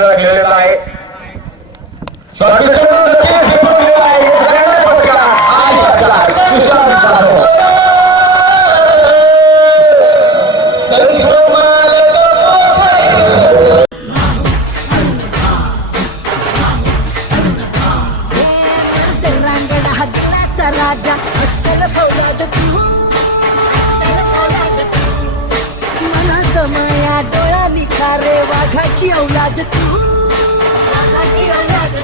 लागलेला आहे राजा असल फौलाद तू मनात माया डोळा निखारे वाघाची औलाद तू वाघाची औलाद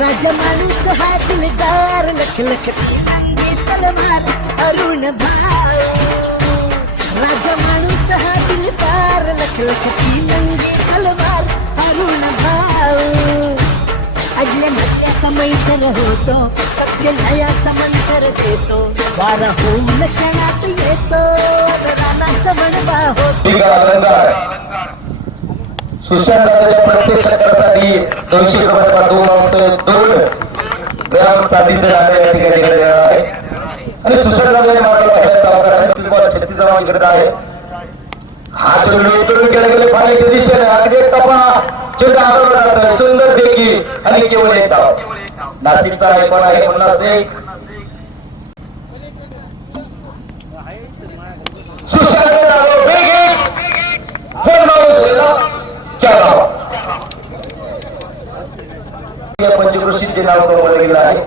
राजा माणूस हा दिलदार लख लख रंगी तलवार अरुण भाऊ राजा माणूस हा दिलदार लख लख रंगी तलवार अरुण भाऊ अगल्या नद्याचा मैत्र होतो सत्य न्यायाचा मंत्र देतो वारा होऊन क्षणात येतो रानाचा मनवा होतो सुशांतच्या प्रत्येक क्षेत्रासाठी 200 रुपये 2 ग्राम चांदीचे नाणे या ठिकाणी दिलेले आहे आणि सुशांतने मार्गाला 36 जमा करत आहे हा चंद्र उतरून गेले पाणी दिशेने अगदी तपा छोटा आरोग्य सुंदर देखी आणि केवळ एक धाव नाशिकचा आहे पण आहे 51 सुशांत पंचकृषीचे नाव करून गेलं आहे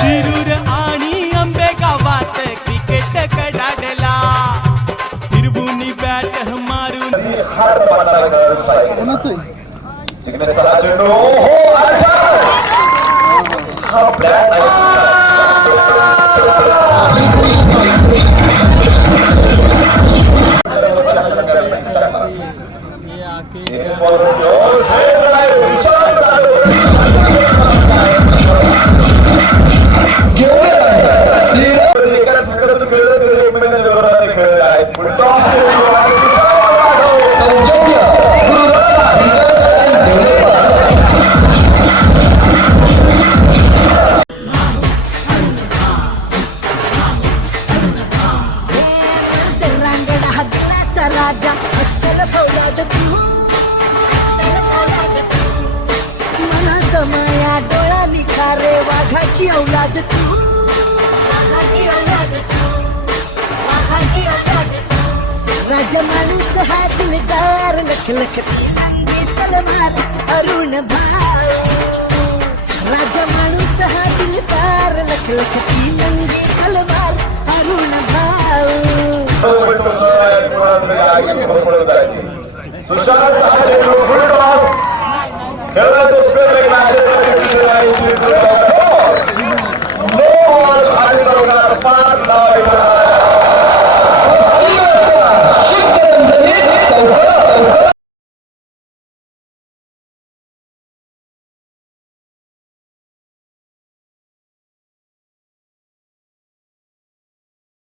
शिरूर आणि आंबेगावात क्रिकेट कडाडला फिरबुनी बॅट मारून राजा असल फौलाद तू मनात माया डोळा निखारे वाघाची औलाद तू वाघाची औलाद राजा माणूस हा दिलदार लख लख रंगी तलवार अरुण भाऊ राजा माणूस हा दिलदार लख लख रंगी तलवार अरुण भाऊ सुशांत